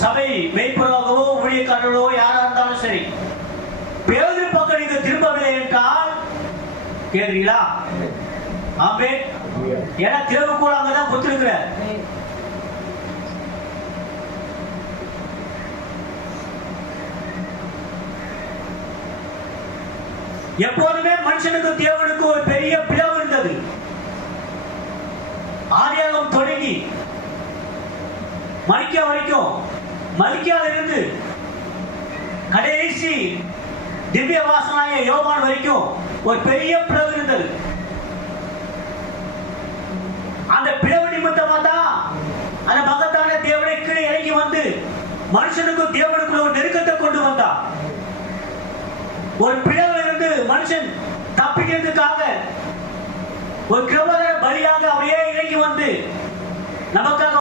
சபை மெய்ப்பொருளாகவோ ஊழியக்காரர்களோ யாரா இருந்தாலும் சரி, பேதுரு பக்கம் நீங்க திரும்பவில்லை என்றால் கேட்கிறீங்களா? ஆமென். ஏன்னா தேவனுக்குள்ள அங்கதான் கொடுத்திருக்கிற. எப்போதுமே மனுஷனுக்கு தேவனுக்கு ஒரு பெரிய பிளவு இருந்தது. ஆதியாகமம் தொடங்கி மலிக்கியா வரைக்கும், மலிக்கியால இருந்து கடைசி திவ்ய வாசனாய யோவான் வரைக்கும் ஒரு பெரிய பிளவு இருந்தது. அந்த பிளவு நிமித்தமா தான் அந்த மகத்தான தேவனை கீழே இறங்கி வந்து மனுஷனுக்கும் தேவனுக்குள்ள ஒரு நெருக்கத்தை கொண்டு வந்தான். ஒரு பிளவில் இருந்து மனுஷன் தப்பிக்கிறதுக்காக ஒரு கிருபையான பலியாக அவரே இறங்கி வந்து நமக்காக